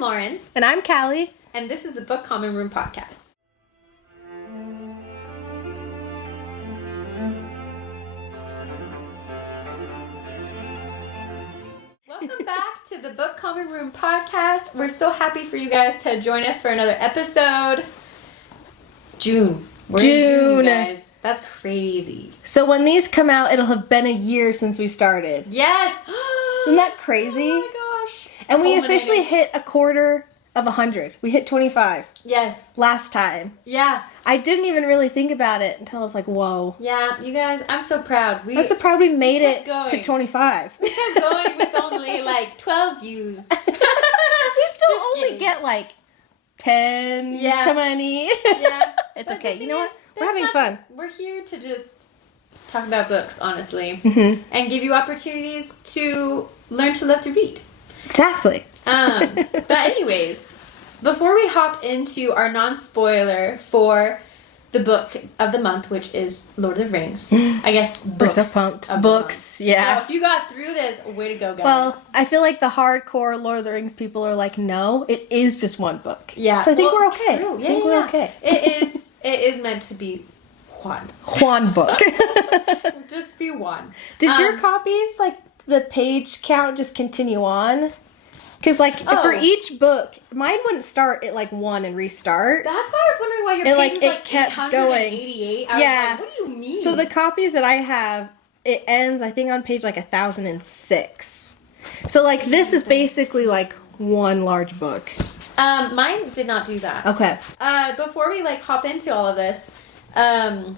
Lauren. And I'm Callie. And this is the Book Common Room Podcast. Welcome back to the Book Common Room Podcast. We're so happy for you guys to join us for another episode. June. We're in June, guys. That's crazy. So when these come out, it'll have been a year since we started. Yes! Isn't that crazy? Oh my gosh. And we officially hit a quarter of 100. We hit 25. Yes. Last time. Yeah. I didn't even really think about it until I was like, whoa. Yeah, you guys, I'm so proud. I'm so proud we made it going. to 25. We kept going with only like 12 views. We still only get like 10, so many. Yeah. It's okay. You know what? We're having fun. We're here to just talk about books, honestly. Mm-hmm. And give you opportunities to learn to love to read. Exactly. But anyways, before we hop into our non-spoiler for the book of the month, which is Lord of the Rings, I guess books. We're so pumped. Books, yeah. So if you got through this, way to go, guys. Well, I feel like the hardcore Lord of the Rings people are like, no, it is just one book. Yeah. So I think we're okay. True. Yeah, I think we're okay. It is meant to be one book. Just be one. Did your copies, like, the page count just continue on? Because, like, for each book, mine wouldn't start at, like, 1 and restart. That's why I was wondering why your page was, like, kept 888. I was like, what do you mean? So the copies that I have, it ends, I think, on page, like, 1006. So, like, this is basically, like, one large book. Mine did not do that. Okay. Before we, like, hop into all of this, I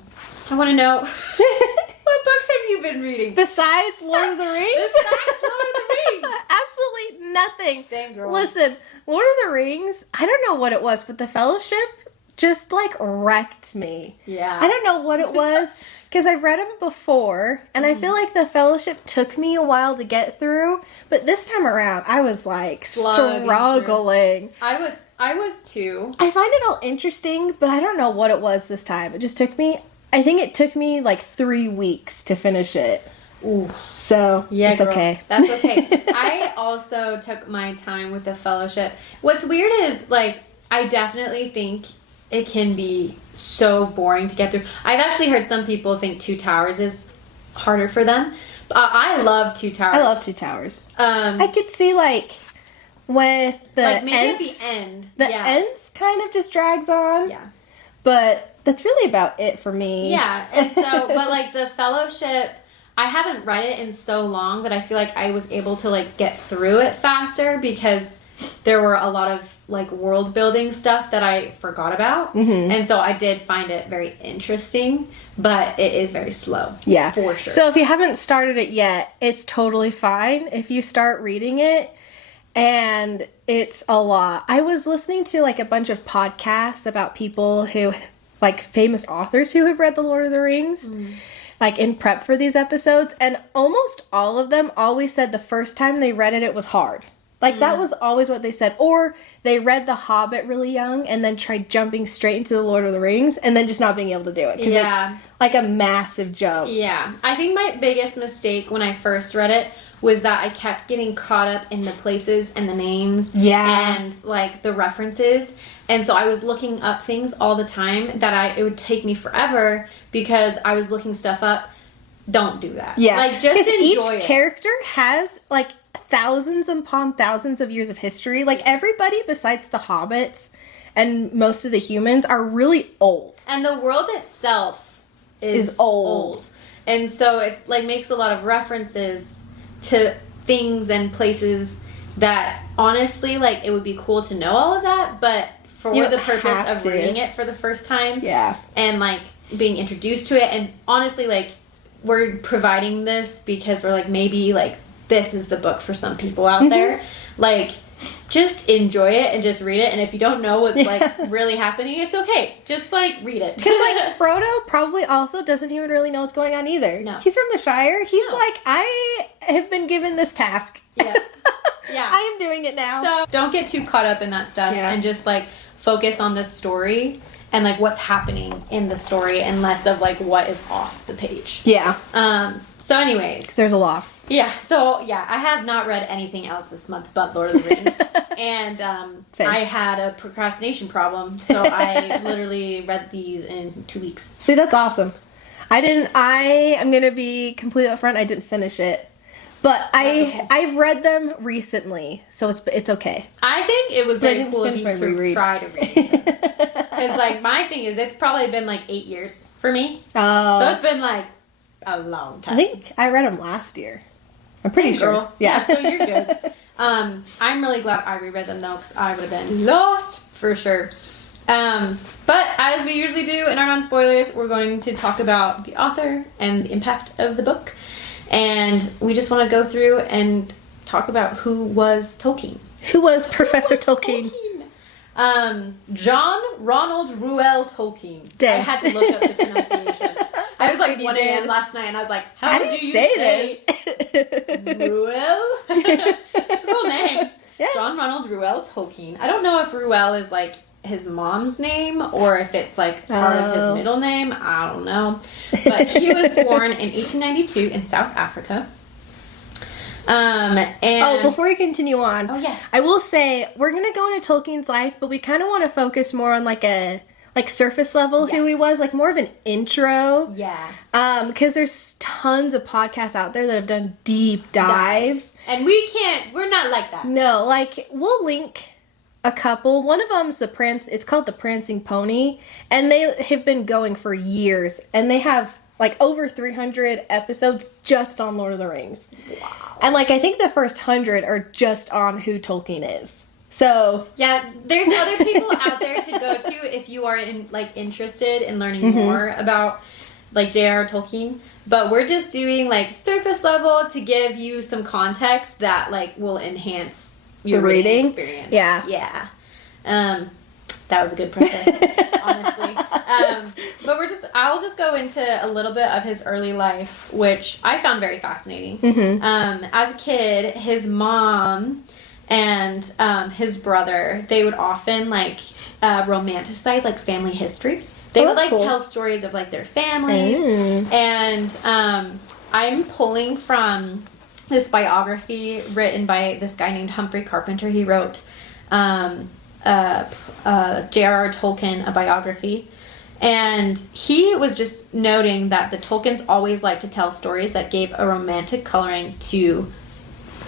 want to know, what books have you been reading? Besides Lord of the Rings? Besides Lord of the Rings. Absolutely nothing. Same girl. Listen, Lord of the Rings, I don't know what it was, but The Fellowship just, like, wrecked me. Yeah. I don't know what it was, because I've read them before, and I feel like The Fellowship took me a while to get through, but this time around, I was, like, struggling. I was too. I find it all interesting, but I don't know what it was this time. It just took me, I think it took me, like, 3 weeks to finish it. Ooh. So, yeah, it's girl, okay. That's okay. I also took my time with The Fellowship. What's weird is, like, I definitely think it can be so boring to get through. I've actually heard some people think Two Towers is harder for them. I love Two Towers. I love Two Towers. I could see, like, with the like maybe ends, at the end. the ends kind of just drags on. Yeah. But that's really about it for me. Yeah, and so, but, like, The Fellowship, I haven't read it in so long that I feel like I was able to, like, get through it faster because there were a lot of, like, world building stuff that I forgot about. Mm-hmm. And so I did find it very interesting, but it is very slow. Yeah. For sure. So if you haven't started it yet, it's totally fine if you start reading it. And it's a lot. I was listening to, like, a bunch of podcasts about people who, like, famous authors who have read The Lord of the Rings. Like, in prep for these episodes, and almost all of them always said the first time they read it, it was hard. Like, that was always what they said. Or they read The Hobbit really young, and then tried jumping straight into The Lord of the Rings, and then just not being able to do it. Because it's, like, a massive jump. Yeah. I think my biggest mistake when I first read it was that I kept getting caught up in the places and the names. Yeah. And, like, the references. And so I was looking up things all the time that it would take me forever because I was looking stuff up. Don't do that. Yeah. Like, just enjoy each character has, like, thousands upon thousands of years of history. Like, everybody besides the hobbits and most of the humans are really old. And the world itself is old. And so it, like, makes a lot of references to things and places that, honestly, like, it would be cool to know all of that, but for the purpose of reading it for the first time, and, like, being introduced to it, and honestly, like, we're providing this because we're like, maybe, like, this is the book for some people out there. Like, just enjoy it and just read it, and if you don't know what's, like, really happening, it's okay. Just, like, read it. Because, like, Frodo probably also doesn't even really know what's going on either. No. He's from the Shire. He's like, I have been given this task. Yeah. Yeah. I am doing it now. So don't get too caught up in that stuff and just, like, focus on the story and, like, what's happening in the story and less of, like, what is off the page. Yeah. So anyways. There's a lot. Yeah, so I have not read anything else this month but Lord of the Rings. And I had a procrastination problem, so I literally read these in 2 weeks. See, that's awesome. I'm going to be completely upfront, I didn't finish it. But I've read them recently, so it's okay. I think it was very cool of you to try to read it. Because, like, my thing is, it's probably been, like, 8 years for me. Oh. So it's been, like, a long time. I think I read them last year. I'm pretty sure. Girl. Yeah, so you're good. I'm really glad I reread them, though, because I would have been lost for sure. But as we usually do in our non-spoilers, we're going to talk about the author and the impact of the book. And we just want to go through and talk about who was Tolkien. Who was Professor Tolkien? John Ronald Reuel Tolkien. Dang. I had to look up the pronunciation. I was like 1 a.m. last night and I was like, how do you say this? Reuel? It's a cool name. Yeah. John Ronald Reuel Tolkien. I don't know if Reuel is like his mom's name or if it's like part of his middle name. I don't know. But he was born in 1892 in South Africa. And before we continue on, yes, I will say we're gonna go into Tolkien's life, but we kind of want to focus more on like surface level who he was, like more of an intro. Yeah. Because there's tons of podcasts out there that have done deep dives, and we're not like that. No, like we'll link a couple. One of them's it's called The Prancing Pony, and they have been going for years, and they have like over 300 episodes just on Lord of the Rings. Wow. And like I think the first 100 are just on who Tolkien is. So yeah, there's other people out there to go to if you are interested in learning more about like J.R.R. Tolkien. But we're just doing like surface level to give you some context that like will enhance your reading experience. Yeah. That was a good preface, honestly. But I'll just go into a little bit of his early life, which I found very fascinating. As a kid, his mom and his brother, they would often romanticize like family history. They would tell stories of like their families. And I'm pulling from this biography written by this guy named Humphrey Carpenter. He wrote J.R.R. Tolkien, a biography. And he was just noting that the Tolkiens always liked to tell stories that gave a romantic coloring to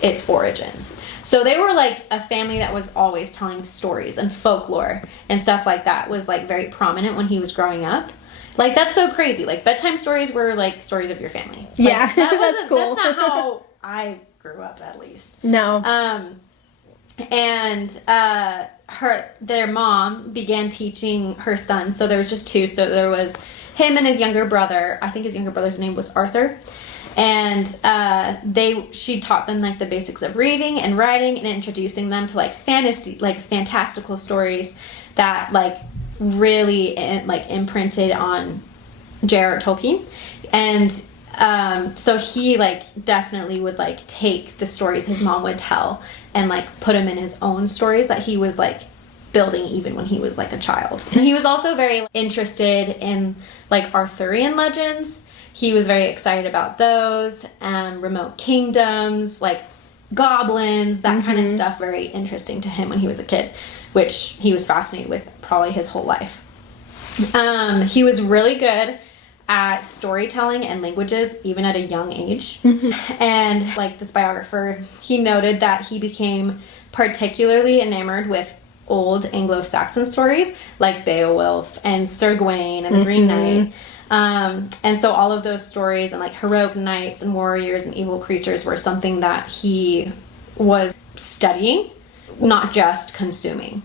its origins. So they were like a family that was always telling stories, and folklore and stuff like that was like very prominent when he was growing up. Like that's so crazy. Like bedtime stories were like stories of your family. Like, yeah, that's cool. That's not how I grew up, at least. No. And their mom began teaching her son. So there was just two. So there was him and his younger brother. I think his younger brother's name was Arthur. And she taught them like the basics of reading and writing and introducing them to like fantasy, like fantastical stories that like really like imprinted on J.R.R. Tolkien. And so he like definitely would like take the stories his mom would tell and like put them in his own stories that he was like building even when he was like a child. And he was also very interested in like Arthurian legends. He was very excited about those, remote kingdoms, like goblins, that kind of stuff. Very interesting to him when he was a kid, which he was fascinated with probably his whole life. He was really good at storytelling and languages, even at a young age. And like this biographer, he noted that he became particularly enamored with old Anglo-Saxon stories like Beowulf and Sir Gawain and the Green Knight. And so all of those stories and like heroic knights and warriors and evil creatures were something that he was studying, not just consuming.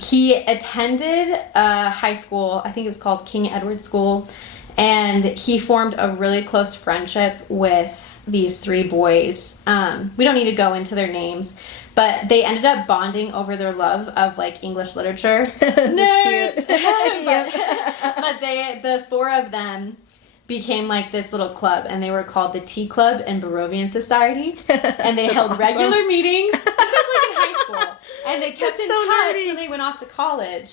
He attended high school, I think it was called King Edward School, and he formed a really close friendship with these three boys. We don't need to go into their names, but they ended up bonding over their love of like English literature. Nerds! But the four of them became like this little club, and they were called the Tea Club and Barovian Society, and they held regular meetings. This was like in high school, and they kept in touch when they went off to college.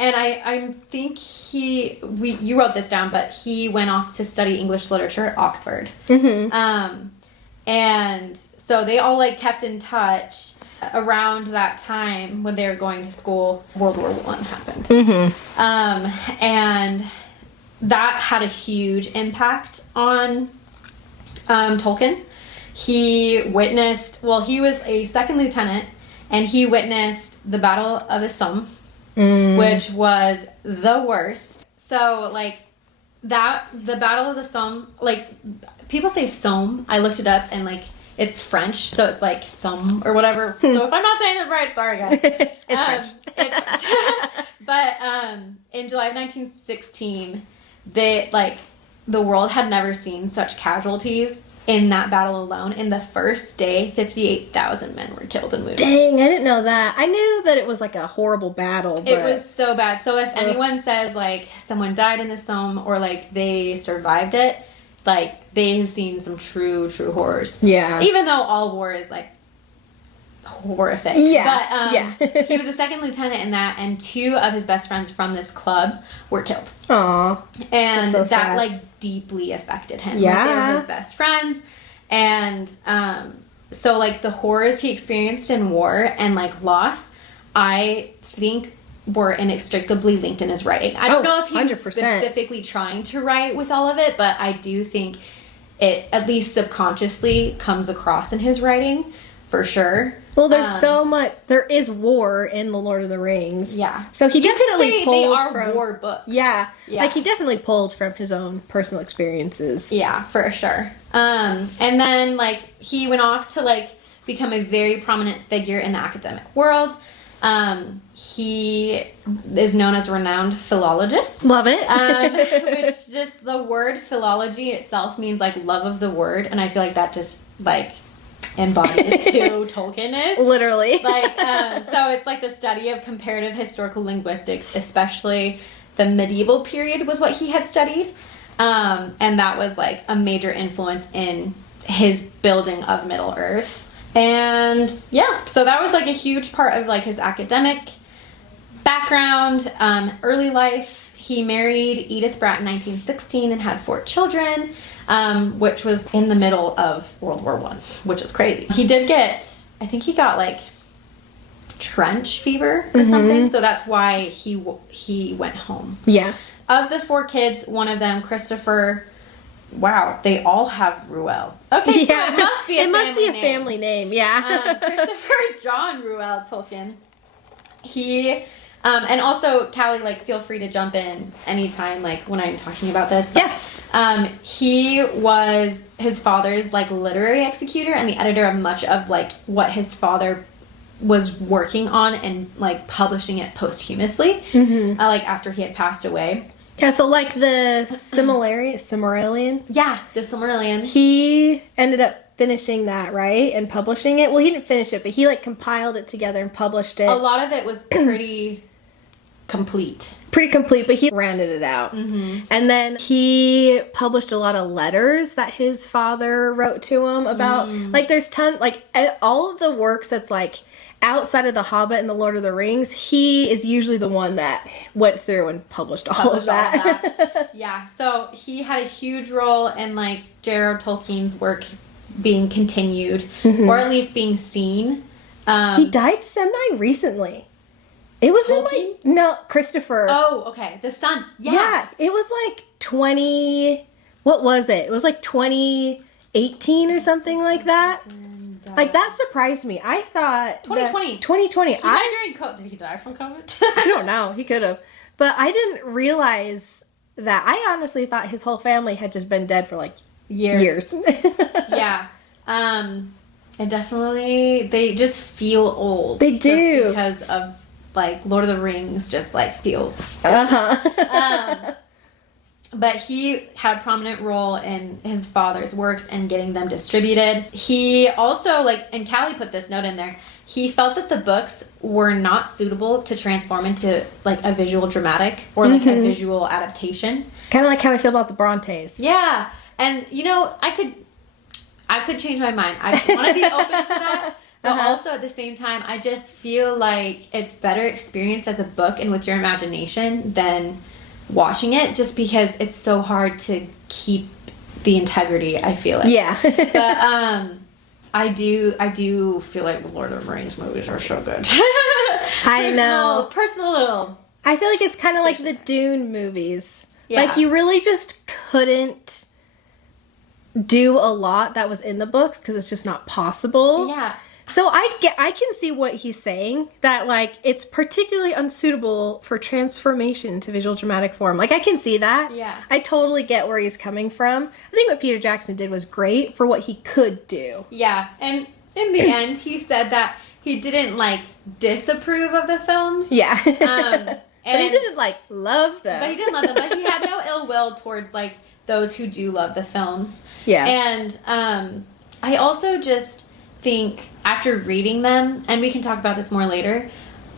And I think you wrote this down, but he went off to study English literature at Oxford. And so they all like kept in touch around that time when they were going to school. World War I happened. And that had a huge impact on Tolkien. He witnessed, he was a second lieutenant, and he witnessed the Battle of the Somme, which was the worst. So, like, the Battle of the Somme, like, people say Somme. I looked it up, and, like, it's French, so it's, like, Somme or whatever. So if I'm not saying that right, sorry, guys. It's French. It's French. But in July of 1916, the world had never seen such casualties in that battle alone. In the first day, 58,000 men were killed and wounded. Dang, I didn't know that. I knew that it was like a horrible battle, but... It was so bad. So if anyone says, like, someone died in the Somme or, like, they survived it, like, they've seen some true horrors. Yeah. Even though all war is, like, horrific. Yeah. But he was a second lieutenant in that, and 2 of his best friends from this club were killed. Aww. And so that sad. Like deeply affected him. Yeah. Like, they were his best friends. And so like the horrors he experienced in war and like loss, I think were inextricably linked in his writing. I don't know if he 100%. was specifically trying to write with all of it, but I do think it at least subconsciously comes across in his writing for sure. Well, there's so much. There is war in The Lord of the Rings. Yeah. So he You could definitely say pulled they are from war books. Yeah. Yeah. Like he definitely pulled from his own personal experiences. Yeah, for sure. And then like he went off to like become a very prominent figure in the academic world. He is known as a renowned philologist. Love it. Which just the word philology itself means like love of the word, and I feel like that just like embodies who Tolkien is. Literally. Like, so it's like the study of comparative historical linguistics, especially the medieval period was what he had studied. And that was like a major influence in his building of Middle Earth. And yeah, so that was like a huge part of like his academic background, early life. He married Edith Bratt in 1916 and had 4 children. Which was in the middle of World War I, which is crazy. He did get, I think he got like trench fever or something, so that's why he went home. Yeah. Of the 4 kids, one of them, Christopher, wow, they all have Ruel. Okay, Yeah. so it must be a family name. Yeah. Christopher John Ruel Tolkien. He... and also, Callie, like, feel free to jump in anytime, like, when I'm talking about this. Yeah. He was his father's, like, literary executor and the editor of much of, like, what his father was working on and, like, publishing it posthumously, like, after he had passed away. Yeah, so, like, the Silmarillion? Yeah, the Silmarillion. He ended up finishing that, right? And publishing it? Well, he didn't finish it, but he, like, compiled it together and published it. A lot of it was pretty... complete, but he rounded it out. And then he published a lot of letters that his father wrote to him about, like, there's like, all of the works that's, like, outside of The Hobbit and The Lord of the Rings, he is usually the one that went through and published all of that. Yeah, so he had a huge role in, like, J.R.R. Tolkien's work being continued, or at least being seen. He died semi-recently. It was Tolkien? no, Christopher. Oh, okay. The son. Yeah. It was like what was it? It was like 2018 or something like that. Like, that surprised me. I thought 2020. 2020. He died during COVID. Did he die from COVID? I don't know. He could have. But I didn't realize that. I honestly thought his whole family had just been dead for like years. Yeah. And definitely, they just feel old. They do. Just because of, like, Lord of the Rings just, like, feels Uh-huh. But he had a prominent role in his father's works and getting them distributed. He also, like, and Callie put this note in there, he felt that the books were not suitable to transform into, like, a visual dramatic or, like, a visual adaptation. Kind of like how I feel about the Brontes. Yeah. And, you know, I could change my mind. I want to be open to that. But also at the same time, I just feel like it's better experienced as a book and with your imagination than watching it, just because it's so hard to keep the integrity, I feel like. Yeah. But I do feel like the Lord of the Rings movies are so good. I know. Personal little. I feel like it's kind of like the Dune movies. Yeah. Like, you really just couldn't do a lot that was in the books because it's just not possible. Yeah. So I can see what he's saying, that like it's particularly unsuitable for transformation to visual dramatic form. Like, I can see that. Yeah. I totally get where he's coming from. I think what Peter Jackson did was great for what he could do. Yeah. And in the end, he said that he didn't like disapprove of the films. Yeah. But he didn't like love them. But he didn't love them. But he had no ill will towards like those who do love the films. Yeah. And I also just think after reading them, and we can talk about this more later,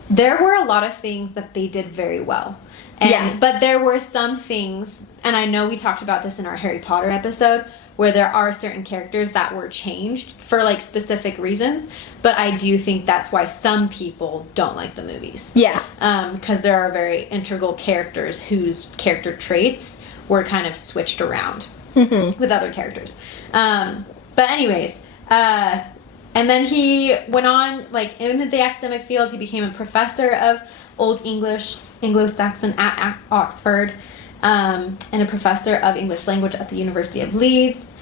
there were a lot of things that they did very well. But there were some things, and I know we talked about this in our Harry Potter episode, where there are certain characters that were changed for like specific reasons, but I do think that's why some people don't like the movies. Yeah. Because there are very integral characters whose character traits were kind of switched around with other characters. But anyways, and then he went on, like, in the academic field, he became a professor of Old English, Anglo-Saxon at Oxford, and a professor of English language at the University of Leeds.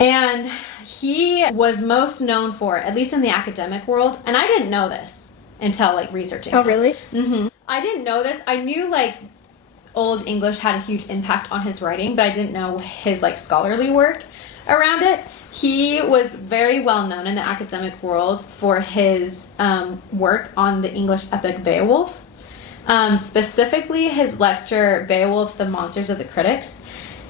And he was most known for, at least in the academic world, and I didn't know this until, like, researching Oh, this. really? Mm-hmm. I didn't know this. I knew, like, Old English had a huge impact on his writing, but I didn't know his, like, scholarly work around it. He was very well known in the academic world for his work on the English epic Beowulf. Specifically his lecture, Beowulf, the Monsters of the Critics.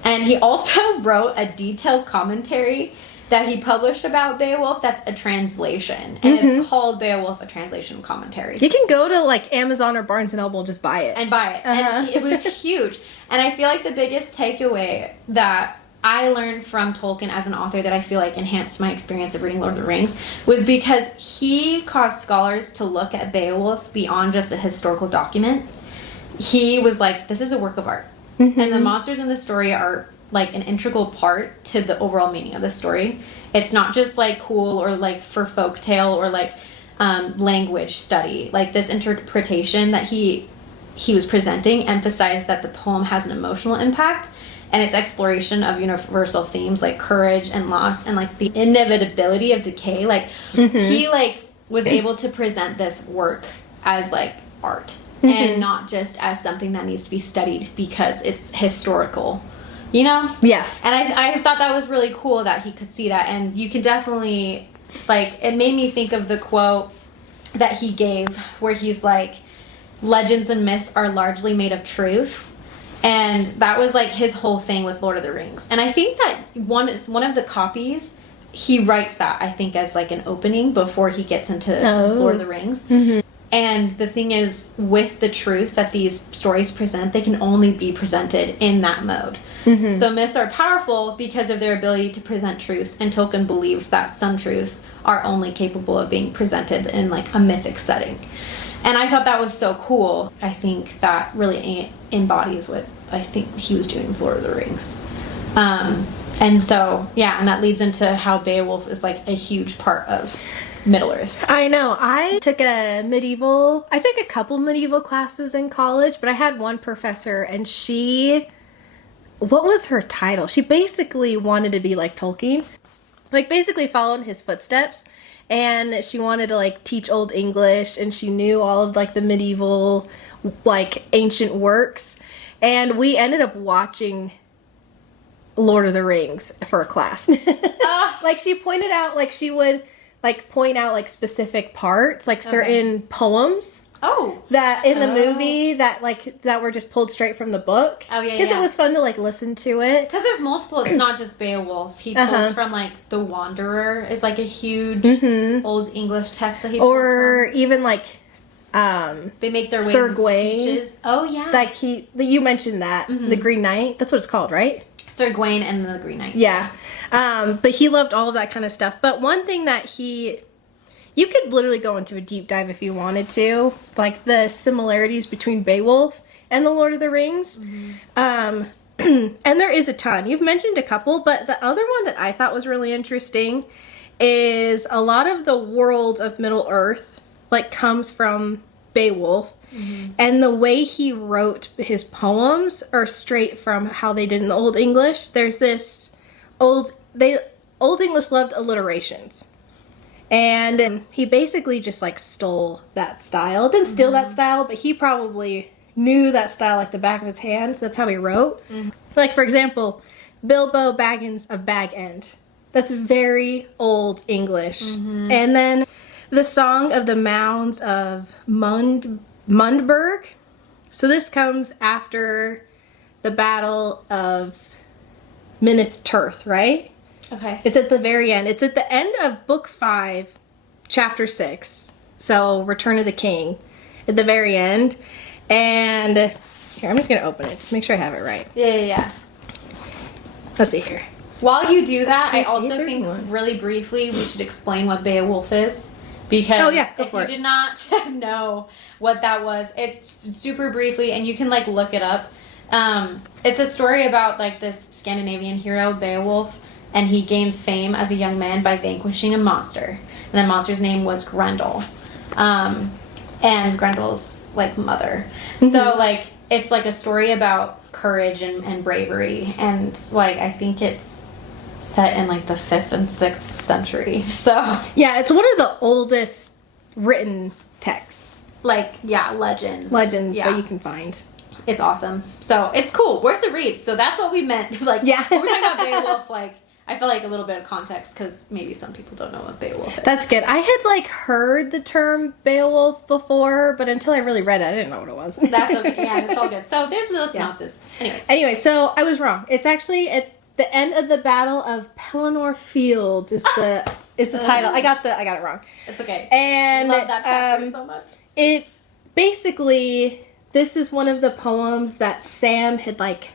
And he also wrote a detailed commentary that he published about Beowulf that's a translation. And it's called Beowulf, a Translation Commentary. You can go to like Amazon or Barnes & Noble and just buy it. And it was huge. And I feel like the biggest takeaway that I learned from Tolkien as an author that I feel like enhanced my experience of reading Lord of the Rings was because he caused scholars to look at Beowulf beyond just a historical document. He was like, this is a work of art. And the monsters in the story are like an integral part to the overall meaning of the story. It's not just like cool or like for folktale or like language study. Like this interpretation that he was presenting emphasized that the poem has an emotional impact, and its exploration of universal themes like courage and loss and like the inevitability of decay. Like he like was able to present this work as like art and not just as something that needs to be studied because it's historical, you know? Yeah. And I thought that was really cool that he could see that. And you can definitely, like, it made me think of the quote that he gave where he's like, legends and myths are largely made of truth. And that was like his whole thing with Lord of the Rings. And I think that one of the copies, he writes that, I think, as like an opening before he gets into Lord of the Rings. And the thing is, with the truth that these stories present, they can only be presented in that mode. So myths are powerful because of their ability to present truths, and Tolkien believed that some truths are only capable of being presented in like a mythic setting. And I thought that was so cool. I think that really embodies what I think he was doing with Lord of the Rings. And so, yeah, and that leads into how Beowulf is like a huge part of Middle-earth. I know. I took a couple medieval classes in college, but I had one professor, and what was her title? She basically wanted to be like Tolkien. Like, basically follow in his footsteps. And she wanted to, like, teach Old English, and she knew all of, like, the medieval, like, ancient works. And we ended up watching Lord of the Rings for a class. Like, she pointed out, like, she would, like, point out, like, specific parts, like, certain poems. That in the movie that were just pulled straight from the book. Because it was fun to like listen to it. Because there's multiple. It's not just Beowulf. He pulls from like The Wanderer is like a huge Old English text that he pulls or from. even like they make their way Sir in Gawain. speeches. Oh yeah. Like you mentioned that the Green Knight. That's what it's called, right? Sir Gawain and the Green Knight. Yeah. But he loved all of that kind of stuff. But one thing that he you could literally go into a deep dive if you wanted to, like the similarities between Beowulf and the Lord of the Rings. And there is a ton. You've mentioned a couple, but the other one that I thought was really interesting is a lot of the world of Middle Earth like comes from Beowulf. And the way he wrote his poems are straight from how they did in the Old English. There's this Old English loved alliterations. And he basically just like stole that style. Didn't steal that style, but he probably knew that style like the back of his hand. So that's how he wrote. Like, for example, Bilbo Baggins of Bag End. That's very Old English. And then the Song of the Mounds of Mundburg. So this comes after the Battle of Minnith Tirith, right? Okay. It's at the very end. It's at the end of Book 5, Chapter 6. So, Return of the King. At the very end. And here, I'm just going to open it. Just make sure I have it right. Yeah. Let's see here. While you do that, I also think really briefly we should explain what Beowulf is. Because if you did not know what that was, it's super briefly, and you can like look it up. It's a story about like this Scandinavian hero, Beowulf. And he gains fame as a young man by vanquishing a monster. And the monster's name was Grendel. And Grendel's, like, mother. So, like, it's, like, a story about courage and bravery. And, like, I think it's set in, like, the 5th and 6th century. So... Yeah, it's one of the oldest written texts. Like, yeah, legends. Legends that you can find. It's awesome. So, it's cool. Worth a read. So, that's what we meant. Like, when we're talking about Beowulf, like... I feel like a little bit of context because maybe some people don't know what Beowulf is. That's good. I had like heard the term Beowulf before, but until I really read it, I didn't know what it was. That's okay. Yeah, it's all good. So there's a little synopsis. Anyway, so I was wrong. It's actually at the end of the Battle of Pelennor Field is the title. I got it wrong. It's okay. And I love that chapter so much. It basically, this is one of the poems that Sam had like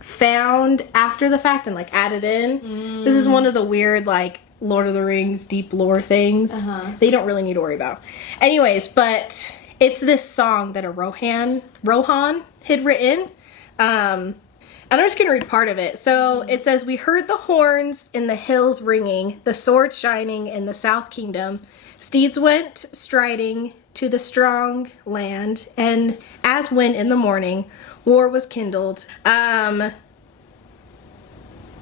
found after the fact and like added in. This is one of the weird like Lord of the Rings deep lore things that you don't really need to worry about. Anyways, but it's this song that a Rohan had written. And I'm just going to read part of it. So it says, "We heard the horns in the hills ringing, the sword shining in the south kingdom. Steeds went striding to the strong land, and as when in the morning war was kindled.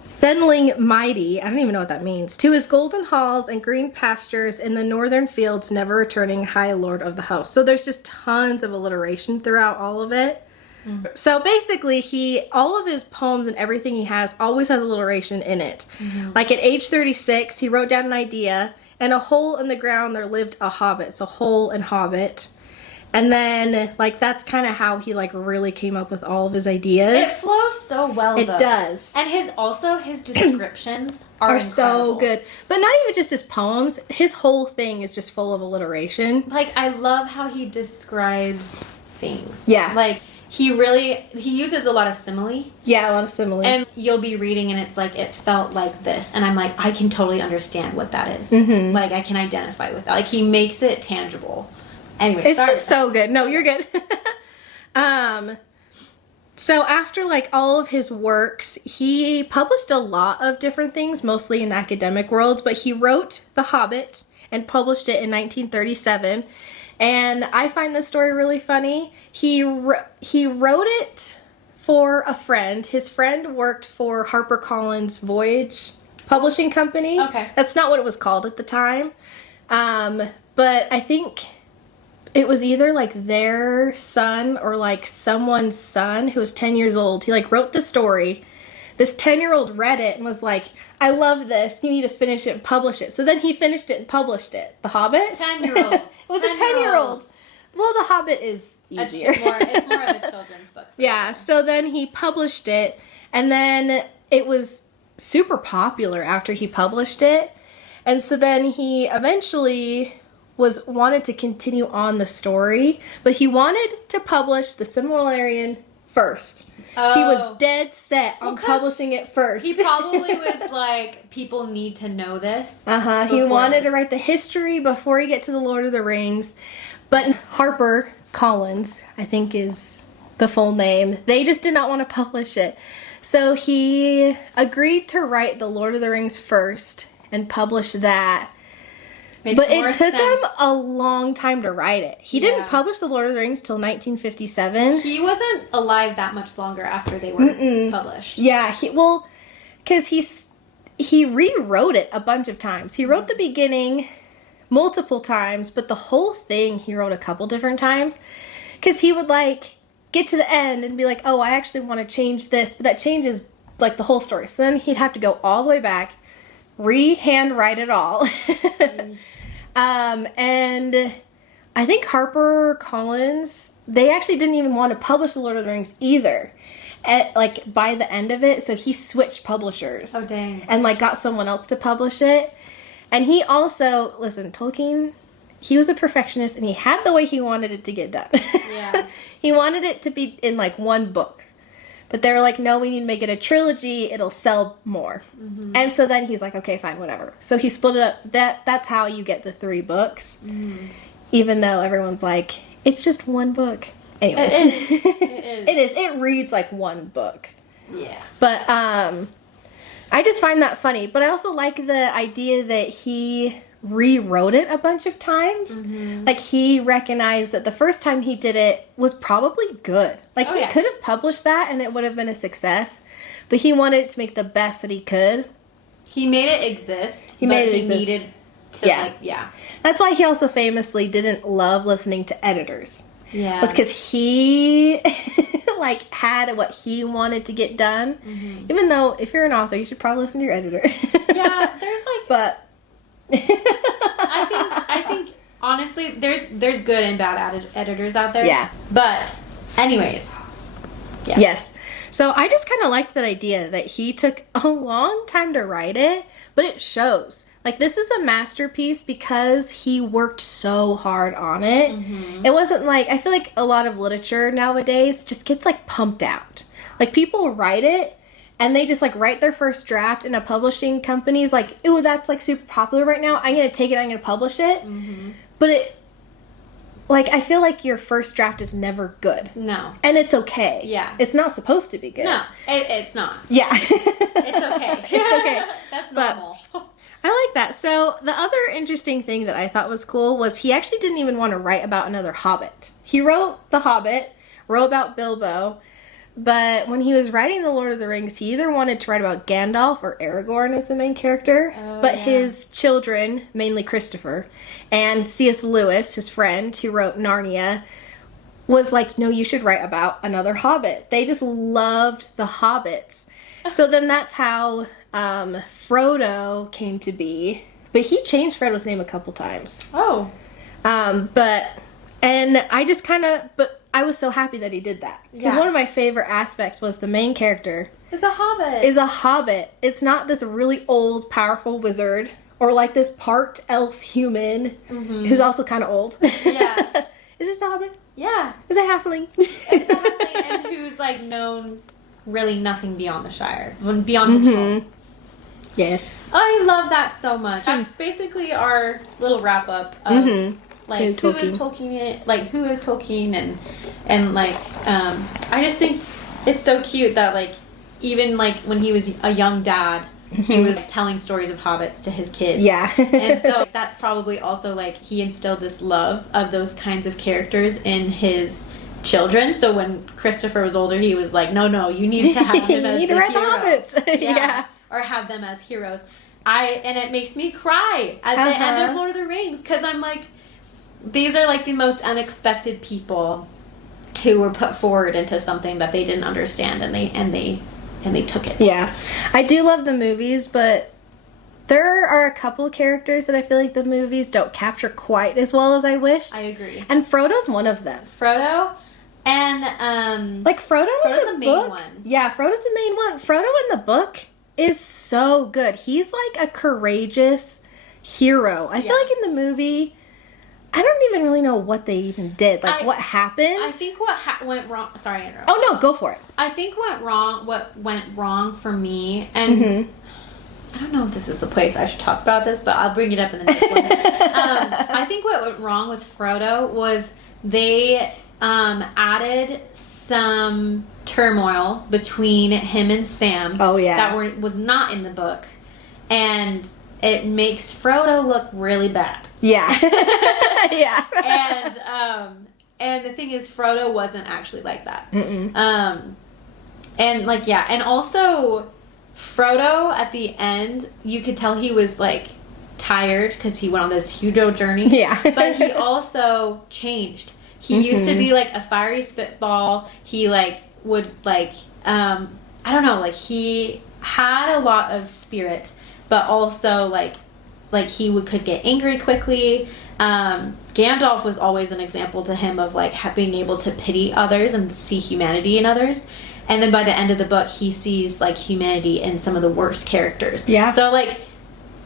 Fenling mighty," I don't even know what that means, "to his golden halls and green pastures in the northern fields, never returning, high lord of the house." So there's just tons of alliteration throughout all of it. So basically, all of his poems and everything he has always has alliteration in it. Like at age 36, he wrote down an idea, "In a hole in the ground there lived a hobbit." So hole and hobbit. And then, like, that's kind of how he, like, really came up with all of his ideas. It flows so well, though. It does. And his descriptions are so good. But not even just his poems. His whole thing is just full of alliteration. Like, I love how he describes things. Yeah. Like, he uses a lot of simile. Yeah, a lot of simile. And you'll be reading and it's like, it felt like this. And I'm like, I can totally understand what that is. Like, I can identify with that. Like, he makes it tangible. Anyway, it's just so good. No, you're good. So after like all of his works, he published a lot of different things, mostly in the academic world, but he wrote The Hobbit and published it in 1937. And I find this story really funny. He wrote it for a friend. His friend worked for HarperCollins Voyage Publishing Company. Okay. That's not what it was called at the time. But I think it was either like their son or like someone's son who was 10 years old. He like wrote the story. This 10-year-old read it and was like, "I love this. You need to finish it and publish it." So then he finished it and published it. The Hobbit? 10-year-old. It was a 10-year-old. Well, The Hobbit is easier. It's more of a children's book. Yeah, so then he published it, and then it was super popular after he published it. And so then he eventually wanted to continue on the story, but he wanted to publish the Silmarillion first. He was dead set on publishing it first. He probably was like, people need to know this. He wanted to write the history before he get to the Lord of the Rings. But Harper Collins, I think is the full name, they just did not want to publish it. So he agreed to write the Lord of the Rings first and publish that. But it took him a long time to write it. He didn't publish The Lord of the Rings till 1957. He wasn't alive that much longer after they were published. Yeah, because he rewrote it a bunch of times. He wrote the beginning multiple times, but the whole thing he wrote a couple different times. Because he would, like, get to the end and be like, oh, I actually want to change this, but that changes, like, the whole story. So then he'd have to go all the way back, re-handwrite it all. And I think Harper Collins, they actually didn't even want to publish The Lord of the Rings either, by the end of it. So he switched publishers. Oh, dang. And, like, got someone else to publish it. And he also, listen, Tolkien, he was a perfectionist, and he had the way he wanted it to get done. Yeah. He wanted it to be in, like, one book. But they were like, no, we need to make it a trilogy. It'll sell more. Mm-hmm. And so then he's like, okay, fine, whatever. So he split it up. That's how you get the 3 books. Mm-hmm. Even though everyone's like, it's just one book. Anyways. It is. It is. It really like one book. Yeah. But I just find that funny. But I also like the idea that he rewrote it a bunch of times. Mm-hmm. Like, he recognized that the first time he did it was probably good. Like, he could have published that and it would have been a success, but he wanted to make the best that he could. He made it exist. He needed to, That's why he also famously didn't love listening to editors. Yeah. Was because he, like, had what he wanted to get done. Mm-hmm. Even though, if you're an author, you should probably listen to your editor. Yeah, there's, like... But... I think honestly there's good and bad editors out there. Yeah. But anyways. Yeah. Yes. So I just kind of liked that idea that he took a long time to write it, but it shows. Like, this is a masterpiece because he worked so hard on it. Mm-hmm. It wasn't like, I feel like a lot of literature nowadays just gets, like, pumped out. Like, people write it and they just, like, write their first draft, and a publishing company's like, ooh, that's, like, super popular right now. I'm going to take it, I'm going to publish it. Mm-hmm. But it, like, I feel like your first draft is never good. No. And it's okay. Yeah. It's not supposed to be good. No, it's not. Yeah. It's okay. It's okay. That's normal. I like that. So, the other interesting thing that I thought was cool was he actually didn't even want to write about another Hobbit. He wrote The Hobbit, wrote about Bilbo, but when he was writing The Lord of the Rings, he either wanted to write about Gandalf or Aragorn as the main character, his children, mainly Christopher, and C.S. Lewis, his friend, who wrote Narnia, was like, no, you should write about another Hobbit. They just loved the Hobbits. So then that's how Frodo came to be. But he changed Frodo's name a couple times. Oh. But I was so happy that he did that. Because one of my favorite aspects was the main character is a hobbit. It's not this really old, powerful wizard, or like this part elf human who's also kind of old. Yeah. It's just a hobbit. Yeah. It's a halfling. It's a halfling, and who's, like, known really nothing beyond the Shire. Beyond the home. Yes. I love that so much. That's basically our little wrap-up of... Like, who is Tolkien, and like, I just think it's so cute that, like, even, like, when he was a young dad, he was telling stories of hobbits to his kids. Yeah. And so that's probably also, like, he instilled this love of those kinds of characters in his children. So when Christopher was older, he was like, no, you need to have him as the hero. The hobbits. Yeah. Or have them as heroes. And it makes me cry at the end of Lord of the Rings, because I'm like, these are, like, the most unexpected people who were put forward into something that they didn't understand, and they took it. Yeah. I do love the movies, but there are a couple characters that I feel like the movies don't capture quite as well as I wished. I agree. And Frodo's one of them. Frodo and like, Frodo's the main one. Yeah, Frodo's the main one. Frodo in the book is so good. He's like a courageous hero. I feel like in the movie, I don't even really know what they even did. Like, what happened? I think what went wrong... Sorry, I interrupted. Oh, no, go for it. I think what went wrong for me, and I don't know if this is the place I should talk about this, but I'll bring it up in the next one. I think what went wrong with Frodo was they added some turmoil between him and Sam. Oh, yeah. That was not in the book. And it makes Frodo look really bad. Yeah. Yeah. And the thing is, Frodo wasn't actually like that. Mm-mm. And like, yeah. And also, Frodo at the end, you could tell he was like tired because he went on this huge old journey. Yeah. But he also changed. He used to be like a fiery spitball. He like would like, I don't know, like he had a lot of spirit, but also like he could get angry quickly. Gandalf was always an example to him of like being able to pity others and see humanity in others. And then by the end of the book, he sees like humanity in some of the worst characters. Yeah. So like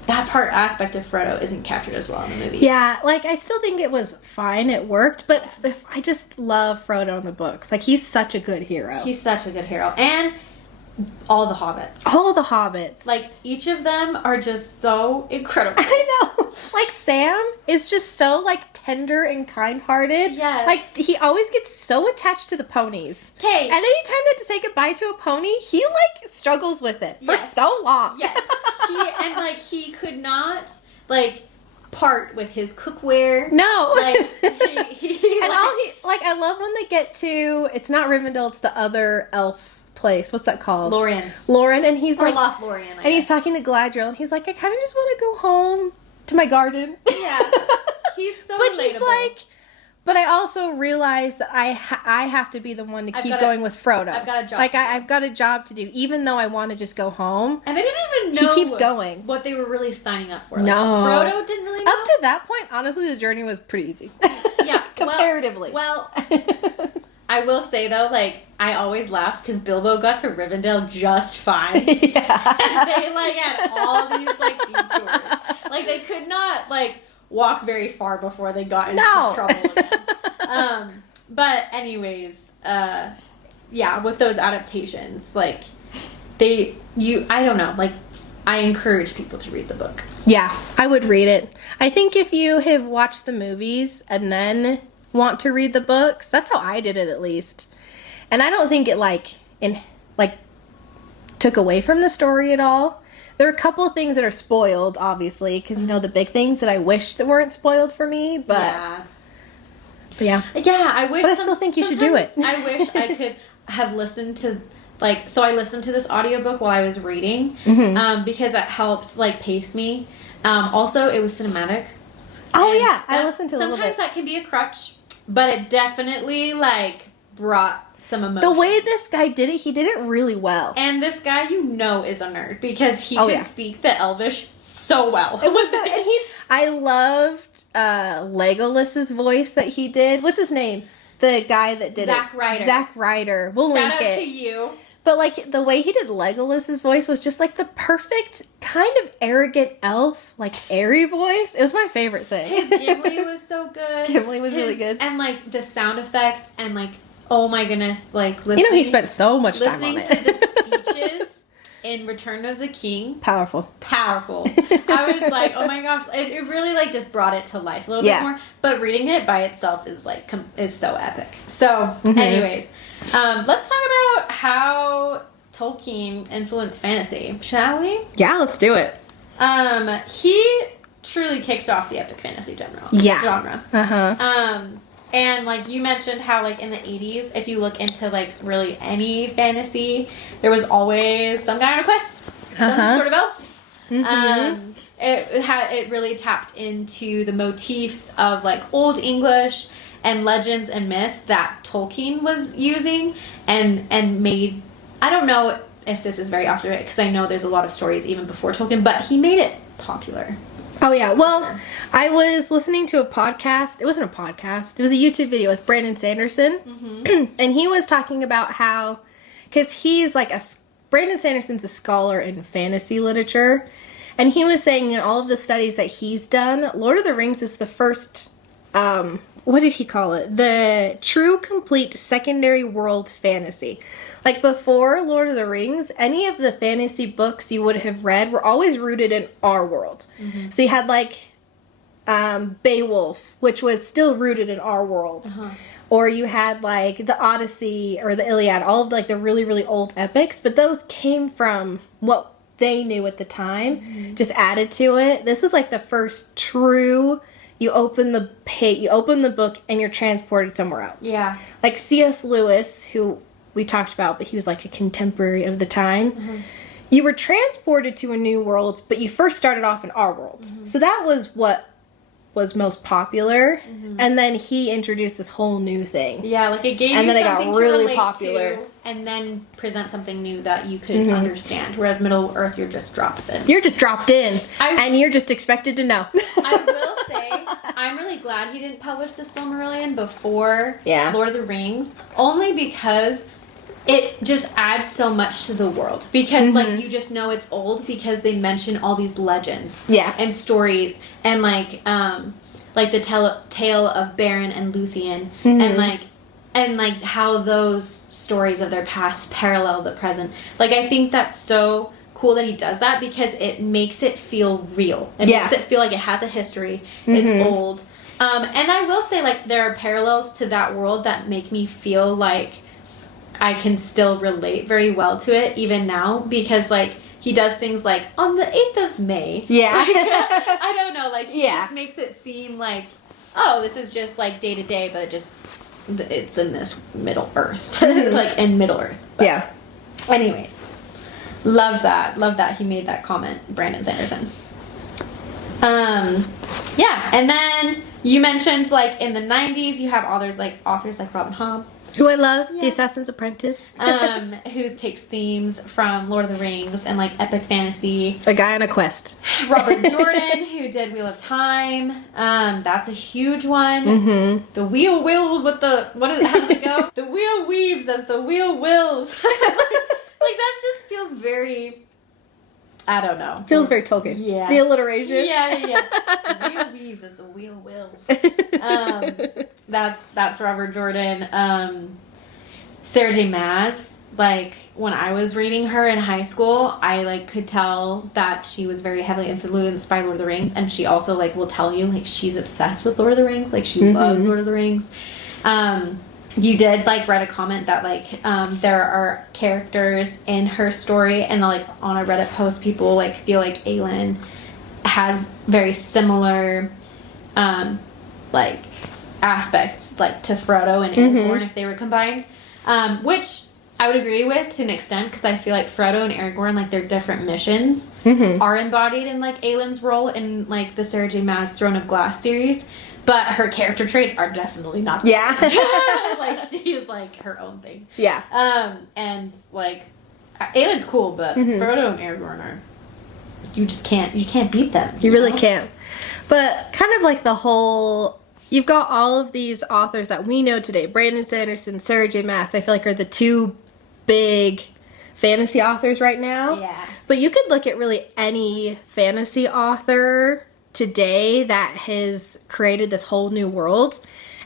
that aspect of Frodo isn't captured as well in the movies. Yeah, like I still think it was fine. It worked, but I just love Frodo in the books. Like he's such a good hero. He's such a good hero, and all the hobbits. All the hobbits. Like, each of them are just so incredible. I know. Like, Sam is just so, like, tender and kind-hearted. Yes. Like, he always gets so attached to the ponies. Okay. And anytime they have to say goodbye to a pony, he, like, struggles with it for so long. Yes. He could not, like, part with his cookware. No. Like, I love when they get to, it's not Rivendell, it's the other elf place. What's that called? Lorien, and he's like Lothlorien, and he's talking to Galadriel, and he's like, I kind of just want to go home to my garden. Yeah, he's so. But relatable. he's like, but I also realize that I have to be the one to keep going with Frodo. I've got a job. Like I've got a job to do, even though I want to just go home. And they didn't even know. He keeps going. What they were really signing up for. Like, No, Frodo didn't really know. Up to that point, honestly, the journey was pretty easy. Yeah, comparatively. Well, I will say though, like, I always laugh because Bilbo got to Rivendell just fine. Yeah. And they like had all these like detours. Like they could not like walk very far before they got into trouble again. But anyways, yeah, with those adaptations, like I don't know, like I encourage people to read the book. Yeah, I would read it. I think if you have watched the movies and then want to read the books, that's how I did it at least. And I don't think it took away from the story at all. There are a couple of things that are spoiled, obviously, because the big things that I wish that weren't spoiled for me, but yeah. I wish. But I still think you should do it. I wish I could have listened to so I listened to this audiobook while I was reading, because it helped pace me. Also, it was cinematic. Oh yeah, I listened to a little bit. Sometimes that can be a crutch, but it definitely brought some emotion. The way this guy did it, he did it really well. And this guy, is a nerd because he could speak the Elvish so well. It was, and I loved Legolas's voice that he did. What's his name? The guy that did Zach Ryder. Zach Ryder. We'll link it. Shout out to you. But the way he did Legolas's voice was just the perfect kind of arrogant elf, airy voice. It was my favorite thing. His Gimli was so good. Gimli was really good. And the sound effects and oh my goodness, listening. He spent so much time on it. Listening to the speeches in Return of the King. Powerful. I was like, oh my gosh. It really just brought it to life a little bit more. But reading it by itself is is so epic. So anyways, let's talk about how Tolkien influenced fantasy, shall we? Yeah, let's do it. He truly kicked off the epic fantasy genre. And you mentioned how in the 80s, if you look into really any fantasy, there was always some guy on a quest, some sort of elf. It really tapped into the motifs of Old English and legends and myths that Tolkien was using and made. I don't know if this is very accurate because I know there's a lot of stories even before Tolkien, but he made it popular. Oh, yeah. Well, I was listening to a podcast. It wasn't a podcast. It was a YouTube video with Brandon Sanderson. And he was talking about how, because he's Brandon Sanderson's a scholar in fantasy literature. And he was saying in all of the studies that he's done, Lord of the Rings is the first what did he call it? The true, complete secondary world fantasy. Like, before Lord of the Rings, any of the fantasy books you would have read were always rooted in our world. Mm-hmm. So you had, like, Beowulf, which was still rooted in our world. Uh-huh. Or you had, like, the Odyssey or the Iliad, all of, like, the really, really old epics. But those came from what they knew at the time, mm-hmm. just added to it. This was, like, the first true... You open the book, and you're transported somewhere else. Yeah. Like C.S. Lewis, who... we talked about, but he was like a contemporary of the time. Mm-hmm. You were transported to a new world, but you first started off in our world. Mm-hmm. So that was what was most popular. Mm-hmm. And then he introduced this whole new thing. Yeah, like it gave and you then something it got really to relate popular. To, and then present something new that you could mm-hmm. understand. Whereas Middle Earth, you're just dropped in. You're just dropped in, and you're just expected to know. I will say, I'm really glad he didn't publish the Silmarillion before Lord of the Rings. Only because... it just adds so much to the world. Because, mm-hmm. like, you just know it's old because they mention all these legends. Yeah. And stories. And, like the tale of Beren and Luthien. Mm-hmm. And, like, how those stories of their past parallel the present. Like, I think that's so cool that he does that because it makes it feel real. It makes it feel like it has a history. Mm-hmm. It's old. And I will say, like, there are parallels to that world that make me feel like I can still relate very well to it even now because, like, he does things like on the 8th of May. Yeah. Like, I don't know. Like, he just makes it seem like, oh, this is just, like, day to day, but it's in this Middle Earth. Like, in Middle Earth. But yeah. Anyways. Love that. Love that he made that comment, Brandon Sanderson. Yeah. And then you mentioned, like, in the 90s, you have authors like Robin Hobb. Who I love, The Assassin's Apprentice. Who takes themes from Lord of the Rings and, like, epic fantasy. A guy on a quest. Robert Jordan, who did Wheel of Time. That's a huge one. Mm-hmm. The wheel wills with the... how does it go? The wheel weaves as the wheel wills. Like, that just feels very... I don't know. Feels very Tolkien. Yeah. The alliteration. Yeah. The wheel weaves as the wheel wills. That's Robert Jordan. Sarah J. Maas, like, when I was reading her in high school, I, like, could tell that she was very heavily influenced by Lord of the Rings, and she also, like, will tell you, like, she's obsessed with Lord of the Rings. Like, she mm-hmm. loves Lord of the Rings. You did, like, read a comment that, like, there are characters in her story, and, like, on a Reddit post, people, like, feel like Aelin has very similar, like, aspects, like, to Frodo and Aragorn mm-hmm. if they were combined. Which I would agree with to an extent, because I feel like Frodo and Aragorn, like, their different missions mm-hmm. are embodied in, like, Aelin's role in, like, the Sarah J. Maas Throne of Glass series. But her character traits are definitely not the same. Like, she is, like, her own thing. Yeah. And, like, Aelin's cool, but mm-hmm. Frodo and Aragorn are... You can't beat them. You really can't. But kind of like the whole... You've got all of these authors that we know today. Brandon Sanderson, Sarah J. Maas, I feel like are the two big fantasy authors right now. Yeah. But you could look at really any fantasy author... today that has created this whole new world,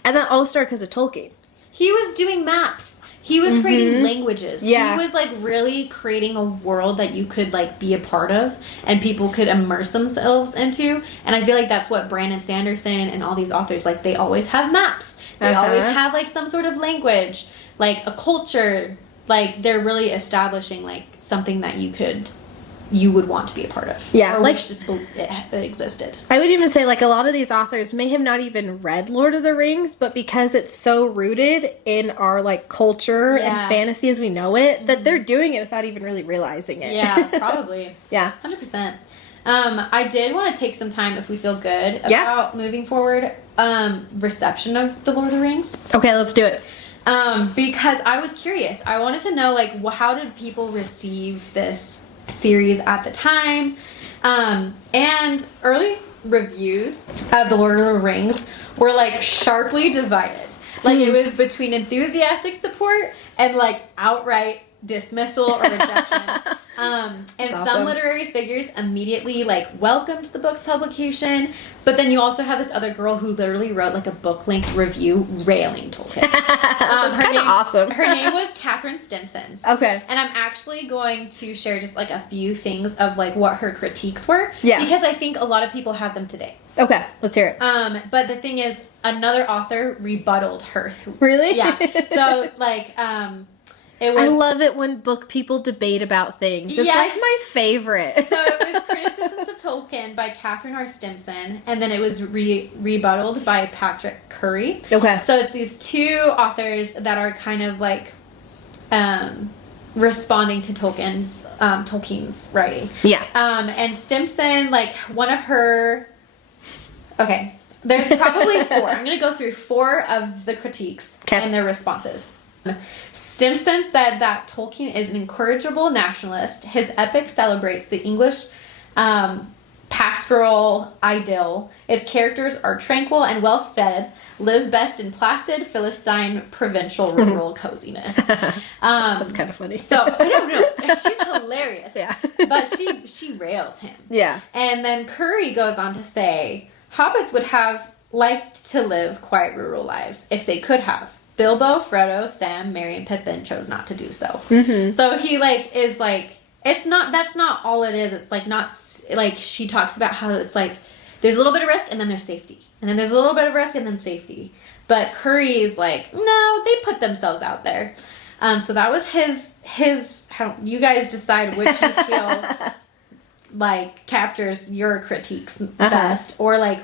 and that all started because of Tolkien. He was doing maps. He was mm-hmm. creating languages. Yeah. He was, like, really creating a world that you could, like, be a part of and people could immerse themselves into. And I feel like that's what Brandon Sanderson and all these authors, like, they always have maps. They uh-huh. always have, like, some sort of language, like a culture. Like, they're really establishing, like, something that you would want to be a part of. Yeah. Or like, it existed. I would even say, like, a lot of these authors may have not even read Lord of the Rings, but because it's so rooted in our, like, culture and fantasy as we know it, mm-hmm. that they're doing it without even really realizing it. Yeah, probably. Yeah. 100%. I did want to take some time, if we feel good, about moving forward, reception of the Lord of the Rings. Okay, let's do it. Because I was curious. I wanted to know, like, how did people receive this series at the time, and early reviews of the Lord of the Rings were, like, sharply divided. Like, it was between enthusiastic support and, like, outright dismissal or rejection. And awesome. Some literary figures immediately like welcomed the book's publication, but then you also have this other girl who literally wrote like a book-length review railing Tolkien. That's kind of awesome. Her name was Catherine Stimson. Okay. And I'm actually going to share just like a few things of like what her critiques were. Yeah. Because I think a lot of people have them today. Okay, let's hear it. But the thing is, another author rebutted her. Really? Yeah. So like, it was. I love it when book people debate about things. It's Yes. like my favorite. So it was Criticisms of Tolkien by Catherine R. Stimson, and then it was rebutted by Patrick Curry. Okay. So it's these two authors that are kind of like responding to Tolkien's writing. Yeah. And Stimson, like one of her. Okay, there's probably four. I'm going to go through four of the critiques and their responses. Stimson said that Tolkien is an incorrigible nationalist. His epic celebrates the English pastoral idyll. Its characters are tranquil and well-fed, live best in placid, Philistine, provincial, rural coziness. That's kind of funny. So, I don't know. She's hilarious. Yeah. But she rails him. Yeah. And then Curry goes on to say, hobbits would have liked to live quiet rural lives if they could have. Bilbo, Frodo, Sam, Merry, and Pippin chose not to do so. Mm-hmm. So he like is like, it's not, that's not all it is. It's like not, like she talks about how it's like, there's a little bit of risk and then there's safety. And then there's a little bit of risk and then safety. But Curry is like, no, they put themselves out there. So that was his, how you guys decide which you feel like captures your critiques best, or like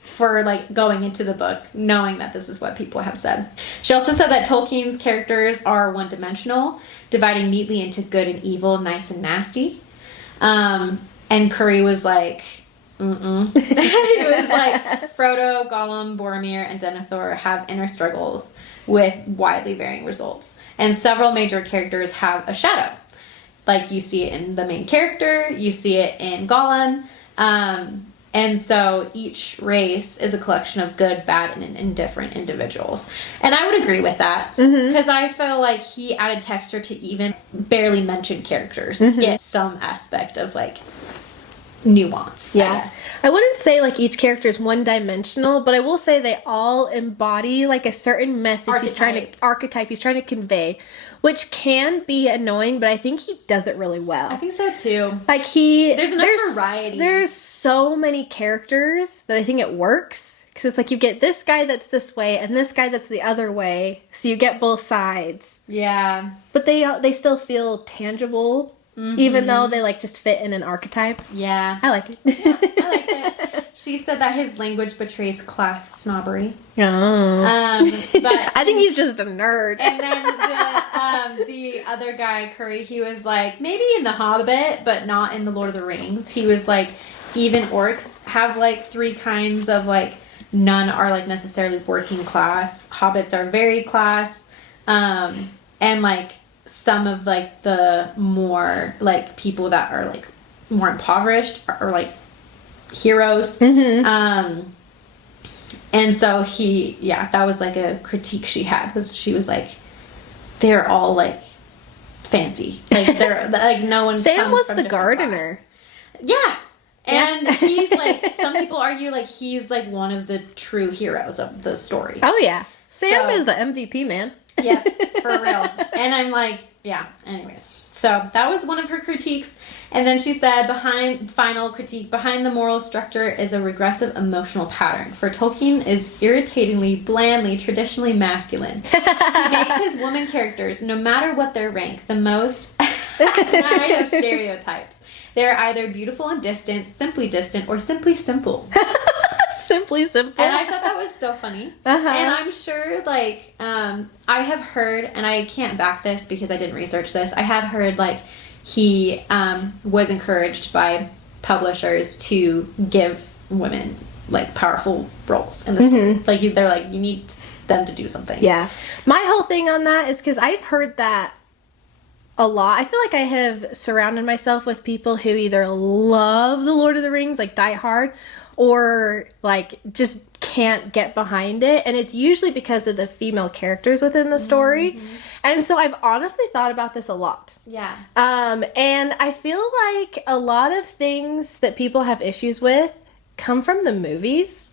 for like going into the book knowing that this is what people have said. She also said that Tolkien's characters are one-dimensional, dividing neatly into good and evil, nice and nasty. And Curry was like, he was like, Frodo, Gollum, Boromir, and Denethor have inner struggles with widely varying results, and several major characters have a shadow. Like, you see it in the main character, you see it in Gollum, and so each race is a collection of good, bad, and indifferent individuals. And I would agree with that, because I feel like he added texture to even barely mentioned characters get some aspect of, like, nuance, yeah. I guess. I wouldn't say, like, each character is one-dimensional, but I will say they all embody, like, a certain message he's trying to convey, which can be annoying, but I think he does it really well. I think so, too. Like, there's variety. There's so many characters that I think it works, because it's like you get this guy that's this way, and this guy that's the other way, so you get both sides. Yeah. But they still feel tangible, even though they, like, just fit in an archetype. Yeah. I like it. Yeah, I like it. She said that his language betrays class snobbery. Oh. But I think he's just a nerd. And then the other guy, Curry, he was like, maybe in The Hobbit, but not in The Lord of the Rings. He was like, even orcs have like three kinds of like, none are like necessarily working class. Hobbits are very class. And like some of like the more like people that are like more impoverished are like heroes. And so that was like a critique she had, was she was like, they're all like fancy, like they're like no one. Sam was the gardener. Class. Yeah. And he's like, some people argue like he's like one of the true heroes of the story. Oh yeah, Sam is the MVP, man. Yeah, for real. And I'm like, yeah, anyways. So that was one of her critiques. And then she said, final critique, behind the moral structure is a regressive emotional pattern. For Tolkien is irritatingly, blandly, traditionally masculine. He makes his woman characters, no matter what their rank, the most of stereotypes. They're either beautiful and distant, or simply simple. Simply simple. And I thought that was so funny. And I'm sure, like, I have heard, and I can't back this because I didn't research this, I have heard, like, he was encouraged by publishers to give women, like, powerful roles in the story. Like, they're like, you need them to do something. Yeah. My whole thing on that is because I've heard that a lot. I feel like I have surrounded myself with people who either love The Lord of the Rings, like die hard, or like just can't get behind it. And it's usually because of the female characters within the story. Mm-hmm. And so I've honestly thought about this a lot. Yeah. And I feel like a lot of things that people have issues with come from the movies.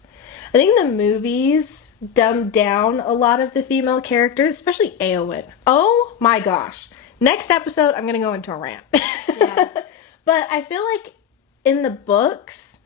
I think the movies dumb down a lot of the female characters, especially Éowyn. Oh my gosh. Next episode, I'm going to go into a rant. Yeah. But I feel like in the books...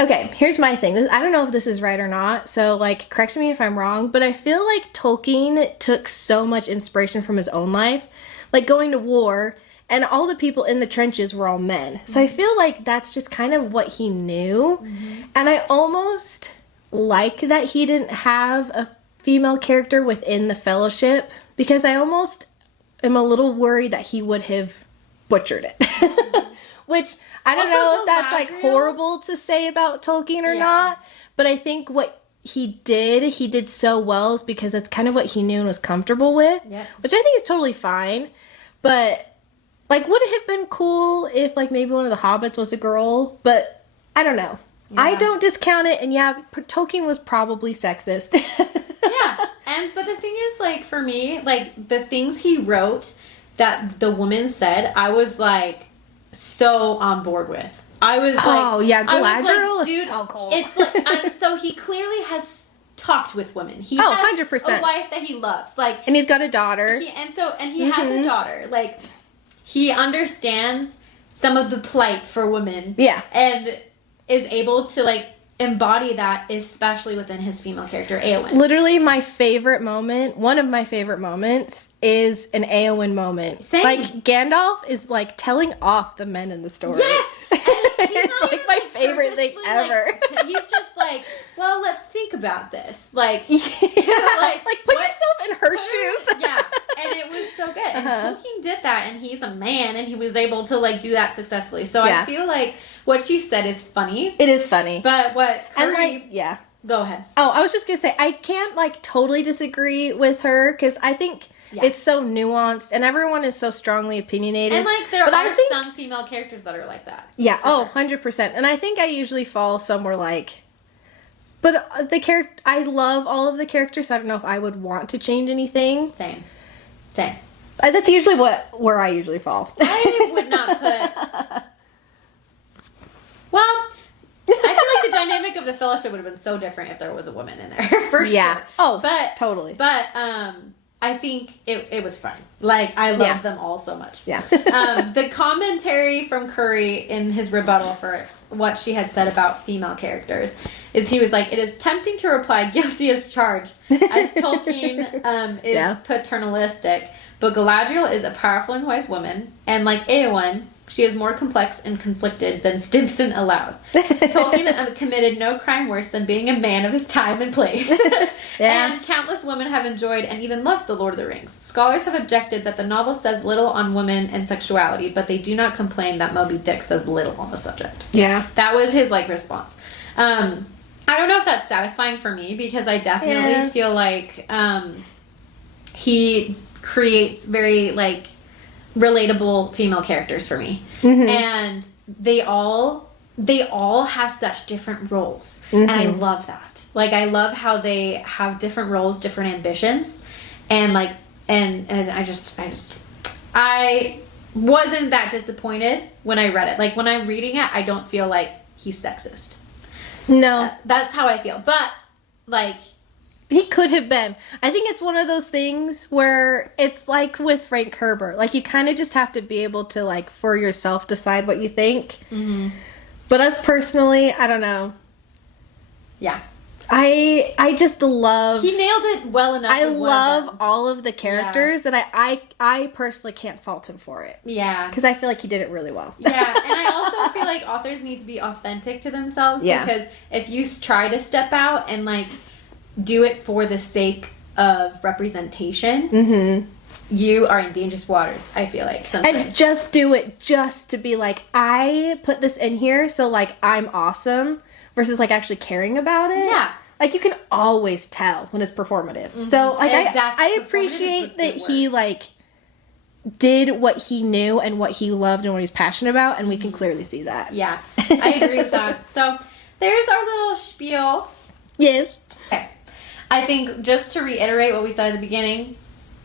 Okay, here's my thing. I don't know if this is right or not, so, like, correct me if I'm wrong, but I feel like Tolkien took so much inspiration from his own life. Like, going to war, and all the people in the trenches were all men. So I feel like that's just kind of what he knew. Mm-hmm. And I almost like that he didn't have a female character within the Fellowship, because I almost am a little worried that he would have butchered it. Mm-hmm. Which, I don't know if that's, like, horrible to say about Tolkien or not, but I think what he did so well is because it's kind of what he knew and was comfortable with, which I think is totally fine. But, like, would it have been cool if, like, maybe one of the hobbits was a girl? But, I don't know. Yeah. I don't discount it, and Tolkien was probably sexist. But the thing is, like, for me, like, the things he wrote that the woman said, I was, like, so on board with. I was like, oh yeah, Galadriel is so cool. It's like, so he clearly has talked with women. He has 100%. a wife that he loves, like, and he's got a daughter. He has a daughter. Like, he understands some of the plight for women. Yeah, and is able to, like, embody that, especially within his female character, Éowyn. Literally, one of my favorite moments is an Éowyn moment. Same. Like, Gandalf is, like, telling off the men in the story. Yes! It's, like, my favorite thing ever. Like, he's just like, well, let's think about this. Like, like put yourself in her shoes. Yeah, and it was so good. And Tolkien did that, and he's a man, and he was able to, like, do that successfully. So I feel like what she said is funny. It is funny. But what Curry... And, like, go ahead. Oh, I was just gonna say, I can't, like, totally disagree with her, because I think... Yeah. It's so nuanced, and everyone is so strongly opinionated. And, like, there are some female characters that are like that. Yeah, sure. 100%. And I think I usually fall somewhere like... But I love all of the characters, so I don't know if I would want to change anything. Same. That's usually where I usually fall. I would not put... Well... I feel like the dynamic of the Fellowship would have been so different if there was a woman in there, for sure. Oh, but totally. But, I think it was fun. Like, I love them all so much. Yeah. The commentary from Curry in his rebuttal for what she had said about female characters is he was like, it is tempting to reply guilty as charged, as Tolkien is paternalistic, but Galadriel is a powerful and wise woman, and like Éowyn, she is more complex and conflicted than Stimson allows. Tolkien committed no crime worse than being a man of his time and place. And countless women have enjoyed and even loved The Lord of the Rings. Scholars have objected that the novel says little on women and sexuality, but they do not complain that Moby Dick says little on the subject. Yeah. That was his, like, response. I don't know if that's satisfying for me, because I definitely feel like he creates very, like, relatable female characters for me. Mm-hmm. And they all have such different roles. Mm-hmm. And I love that. Like, I love how they have different roles, different ambitions, and like, and I wasn't that disappointed when I read it. Like, when I'm reading it, I don't feel like he's sexist. No. That's how I feel. But, like, he could have been. I think it's one of those things where it's like with Frank Herbert. Like, you kind of just have to be able to, like, for yourself decide what you think. Mm-hmm. But us personally, I don't know. Yeah. I just love... He nailed it well enough. I love all of the characters, and I personally can't fault him for it. Yeah. Because I feel like he did it really well. Yeah, and I also feel like authors need to be authentic to themselves. Yeah. Because if you try to step out and, like, do it for the sake of representation, mm-hmm. you are in dangerous waters, I feel like, sometimes. And just do it just to be like, I put this in here so, like, I'm awesome, versus, like, actually caring about it. Yeah. Like, you can always tell when it's performative. Mm-hmm. So, like, I appreciate that he, like, did what he knew and what he loved and what he's passionate about, and we can clearly see that. Yeah, I agree with that. So, there's our little spiel. Yes. Okay. I think just to reiterate what we said at the beginning,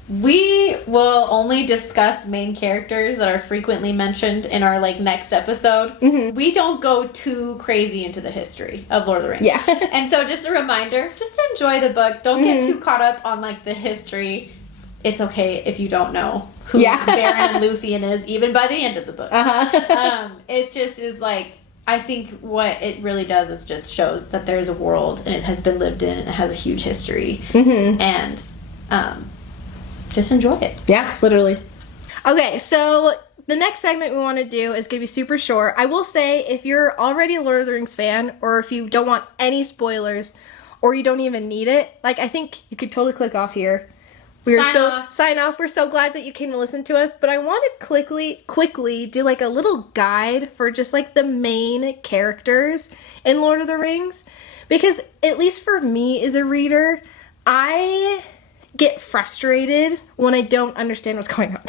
we will only discuss main characters that are frequently mentioned in our next episode. Mm-hmm. We don't go too crazy into the history of Lord of the Rings. Yeah. And so just a reminder, just enjoy the book. Don't get too caught up on the history. It's okay if you don't know who Beren and Luthien is, even by the end of the book. It just is I think what it really does is just shows that there's a world and it has been lived in and it has a huge history. Mm-hmm. And just enjoy it. Yeah, literally. Okay, so the next segment we want to do is going to be super short. I will say, if you're already a Lord of the Rings fan, or if you don't want any spoilers, or you don't even need it, I think you could totally click off here. Sign off. We're so glad that you came to listen to us, but I want to quickly do a little guide for just the main characters in Lord of the Rings, because at least for me as a reader, I get frustrated when I don't understand what's going on.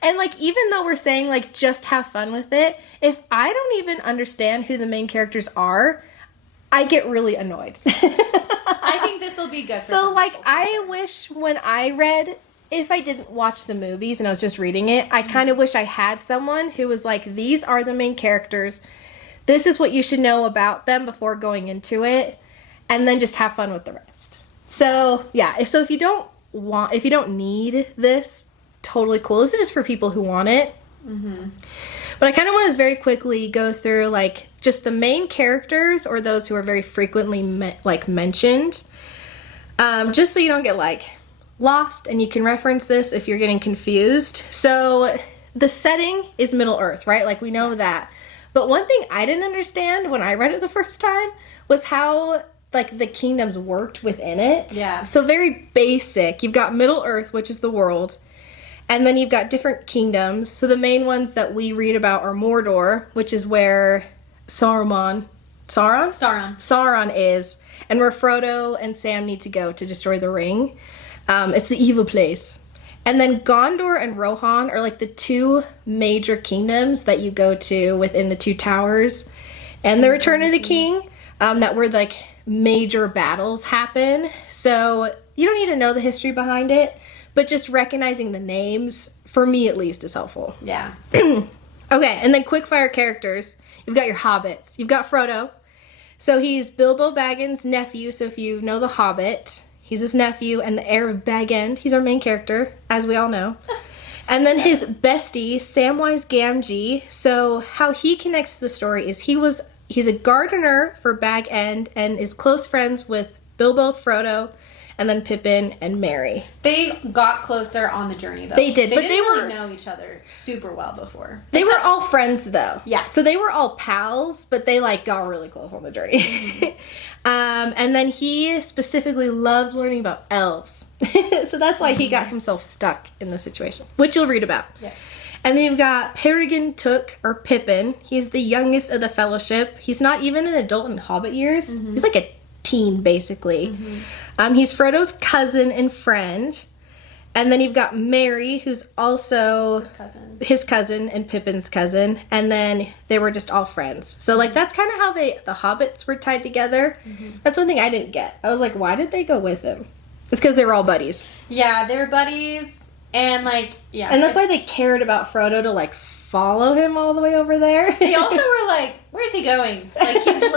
And even though we're saying just have fun with it, if I don't even understand who the main characters are, I get really annoyed. I think this will be good for so I wish when I read, if I didn't watch the movies and I was just reading it, I kind of wish I had someone who was these are the main characters, this is what you should know about them before going into it, and then just have fun with the rest. So, yeah. So if you don't need this, totally cool. This is just for people who want it. Mm-hmm. But I kind of want to just very quickly go through, just the main characters or those who are very frequently, mentioned. Just so you don't get, lost, and you can reference this if you're getting confused. So, the setting is Middle-earth, right? We know that. But one thing I didn't understand when I read it the first time was how the kingdoms worked within it. Yeah. So very basic. You've got Middle-earth, which is the world, and then you've got different kingdoms. So the main ones that we read about are Mordor, which is where Sauron is, and where Frodo and Sam need to go to destroy the ring. It's the evil place. And then Gondor and Rohan are the two major kingdoms that you go to within the Two Towers and the Return of the King, that were major battles happen. So you don't need to know the history behind it, but just recognizing the names, for me at least, is helpful. Yeah. Okay, and then quickfire characters. You've got your hobbits. You've got Frodo. So he's Bilbo Baggins' nephew, so if you know The Hobbit, he's his nephew and the heir of Bag End. He's our main character, as we all know. And then his bestie, Samwise Gamgee. So how he connects to the story is he's a gardener for Bag End and is close friends with Bilbo, Frodo, and then Pippin and Merry. They got closer on the journey, though. They did, but they didn't were really know each other super well before. They were all friends, though. Yeah. So they were all pals, but they got really close on the journey. Mm-hmm. And then he specifically loved learning about elves. So that's why he got himself stuck in this situation, which you'll read about. Yeah. And then you've got Peregrine Took, or Pippin. He's the youngest of the Fellowship. He's not even an adult in Hobbit years. Mm-hmm. He's a teen, basically. Mm-hmm. He's Frodo's cousin and friend. And then you've got Merry, who's also his cousin and Pippin's cousin. And then they were just all friends. So, that's kind of how the Hobbits were tied together. Mm-hmm. That's one thing I didn't get. I was like, why did they go with him? It's because they were all buddies. Yeah, they were buddies. And, yeah. And that's why they cared about Frodo to, follow him all the way over there. They also were like, where's he going?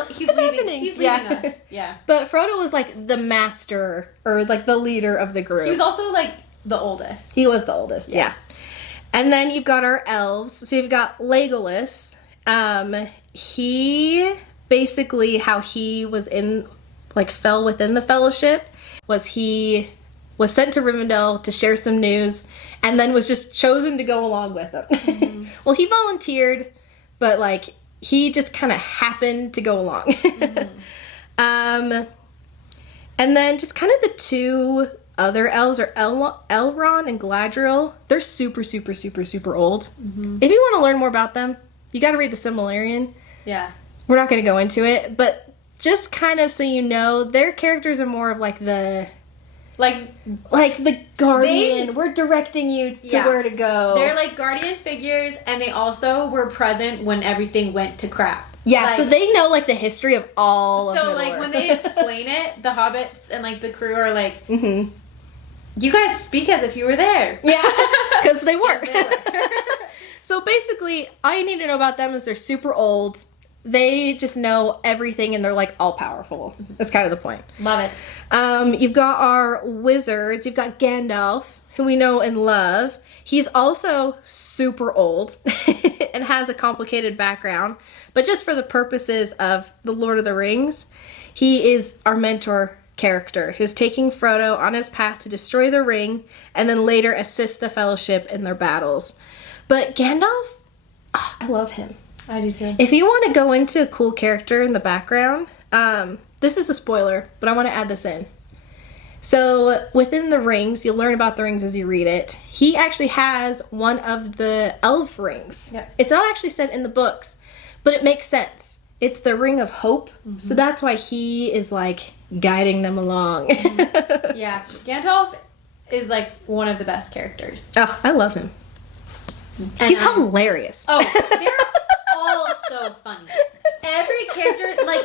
He's leaving. He's leaving us. Yeah. But Frodo was, the master, or, the leader of the group. He was also, the oldest. He was the oldest, yeah. And then you've got our elves. So you've got Legolas. He, basically, how he was fell within the Fellowship, was he was sent to Rivendell to share some news, and then was just chosen to go along with them. Mm-hmm. Well, he volunteered, but, he just kind of happened to go along. Mm-hmm. And then just kind of the two other elves are Elrond and Galadriel. They're super, super, super, super old. Mm-hmm. If you want to learn more about them, you got to read the Silmarillion. Yeah. We're not going to go into it, but just kind of so you know, their characters are more of the the guardian. We're directing you to where to go. They're guardian figures, and they also were present when everything went to crap. Yeah, like, so they know, like, the history of all of Middle Middle-earth. When they explain it, the hobbits and, like, the crew are like, you guys speak as if you were there. Yeah, because they were. Yes, they were. So basically, all you need to know about them is they're super old. They just know everything, and they're, like, all-powerful. That's kind of the point. Love it. You've got our wizards. You've got Gandalf, who we know and love. He's also super old and has a complicated background. But just for the purposes of The Lord of the Rings, he is our mentor character who's taking Frodo on his path to destroy the ring and then later assist the Fellowship in their battles. But Gandalf, I love him. I do too. If you want to go into a cool character in the background, this is a spoiler, but I want to add this in. So within the rings, you'll learn about the rings as you read it. He actually has one of the elf rings. Yep. It's not actually said in the books, but it makes sense. It's the Ring of Hope, so that's why he is, like, guiding them along. Yeah, Gandalf is, like, one of the best characters. Oh, I love him. And He's hilarious. Oh, they're all so funny. Every character, like,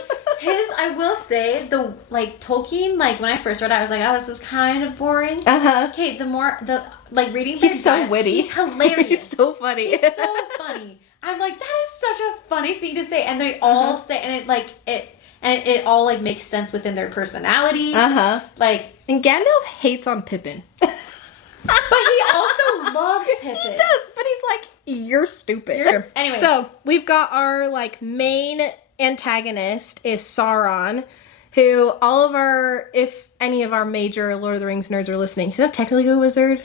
I will say, Tolkien, like, when I first read it, I was like, oh, this is kind of boring. Uh-huh. Okay, reading He's so witty. He's hilarious. He's so funny. He's so funny. I'm like, that is such a funny thing to say. And they all say, and it all, like, makes sense within their personalities. Uh-huh. Like, And Gandalf hates on Pippin. but he also loves Pippin. He does, but he's like, you're stupid. Anyway. So, we've got our, like, main antagonist is Sauron, who if any of our major Lord of the Rings nerds are listening, he's not technically a wizard,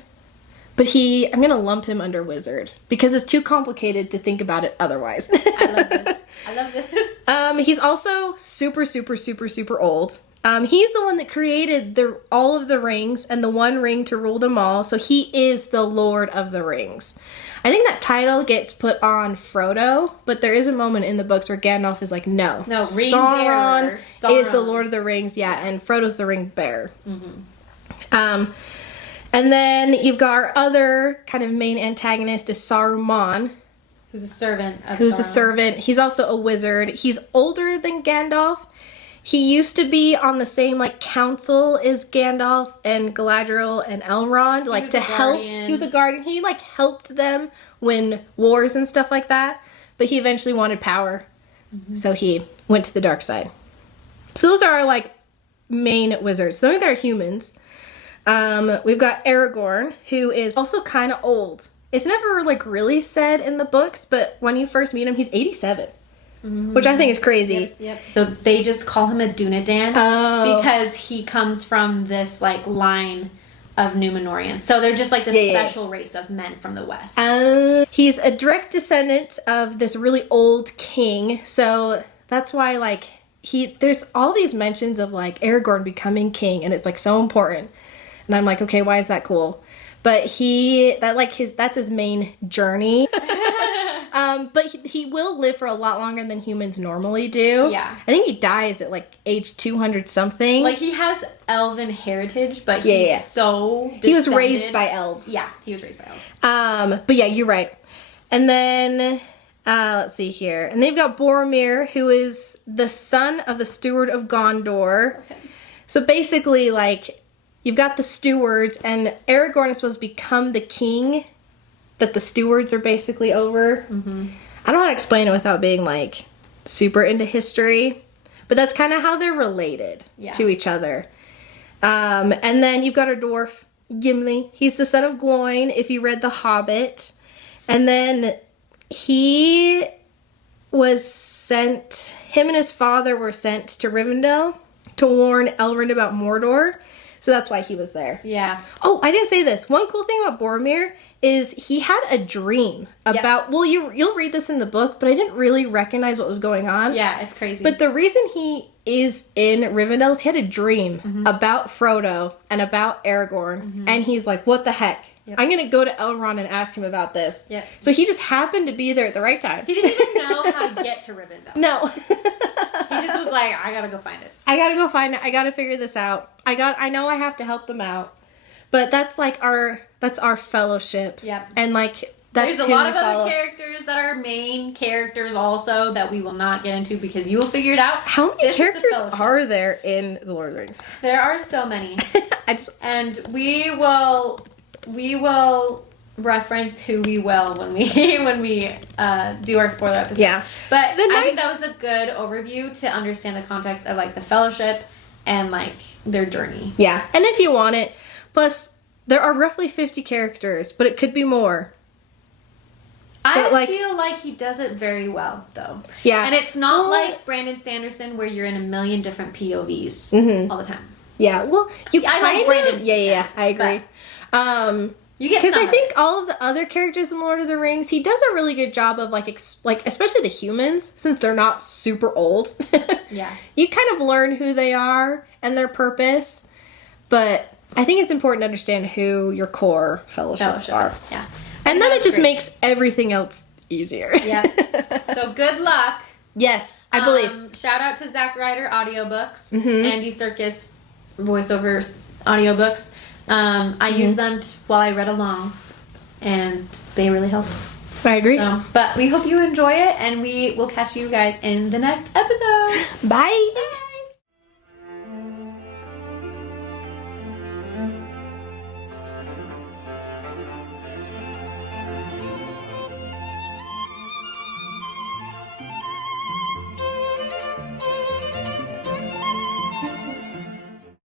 but I'm going to lump him under wizard, because it's too complicated to think about it otherwise. I love this. He's also super, super, super, super old. He's the one that created all of the rings and the one ring to rule them all, so he is the Lord of the Rings. I think that title gets put on Frodo, but there is a moment in the books where Gandalf is like, no, Sauron is the Lord of the Rings, and Frodo's the ring bearer. Mm-hmm. And then you've got our other kind of main antagonist is Saruman. Who's a servant of Who's Sauron. a servant. He's also a wizard. He's older than Gandalf. He used to be on the same, like, council as Gandalf and Galadriel and Elrond, like, to help. He was a guardian. He, like, helped them win wars and stuff like that, but he eventually wanted power, so he went to the dark side. So those are our, like, main wizards. Then they're humans. We've got Aragorn, who is also kind of old. It's never, like, really said in the books, but when you first meet him, he's 87. Which I think is crazy. Yep. So they just call him a Dunedain because he comes from this, like, line of Númenóreans. So they're just, like, this special race of men from the West. He's a direct descendant of this really old king. So that's why, like, there's all these mentions of, like, Aragorn becoming king, and it's, like, so important. And I'm like, okay, why is that cool? But that's his main journey. But he will live for a lot longer than humans normally do. Yeah. I think he dies at, like, age 200 something. Like, he has elven heritage, but he's so descended. He was raised by elves. Yeah, he was raised by elves. But yeah, you're right. And then, let's see here. And they've got Boromir, who is the son of the steward of Gondor. Okay. So basically, like, you've got the stewards, and Aragorn is supposed to become the king that the stewards are basically over. Mm-hmm. I don't want to explain it without being, like, super into history, but that's kind of how they're related to each other. And then you've got our dwarf, Gimli. He's the son of Gloin, if you read The Hobbit. And then him and his father were sent to Rivendell to warn Elrond about Mordor. So that's why he was there. Yeah. Oh, I didn't say this. One cool thing about Boromir is he had a dream about... Well, you'll read this in the book, but I didn't really recognize what was going on. Yeah, it's crazy. But the reason he is in Rivendell is he had a dream about Frodo and about Aragorn, and he's like, what the heck? Yep. I'm going to go to Elrond and ask him about this. Yep. So he just happened to be there at the right time. He didn't even know how to get to Rivendell. No. He just was like, I gotta go find it. I gotta go find it. I gotta figure this out. I know I have to help them out. But that's like that's our fellowship. Yep. And like There's a who lot we of other follow. characters that are main characters also that we will not get into because you will figure it out. How many This is the characters Fellowship. are there in The Lord of the Rings? There are so many. I just, And we will reference who we will when we do our spoiler episode. Yeah. But I think that was a good overview to understand the context of like the Fellowship and like their journey. yeah. And if you want it, plus there are roughly 50 characters, but it could be more. I feel like he does it very well, though. Yeah. And it's not like Brandon Sanderson, where you're in a million different POVs all the time. Yeah, well, I like Brandon Sanderson, I agree. You get because I think all of the other characters in Lord of the Rings, he does a really good job of like especially the humans, since they're not super old. Yeah. You kind of learn who they are and their purpose, but I think it's important to understand who your core fellowships are. Yeah. And then it just makes everything else easier. Yeah. So good luck. Yes, I believe. Shout out to Zach Ryder audiobooks, Andy Serkis voiceovers audiobooks. I used them while I read along, and they really helped. I agree. So, but we hope you enjoy it, and we will catch you guys in the next episode. Bye.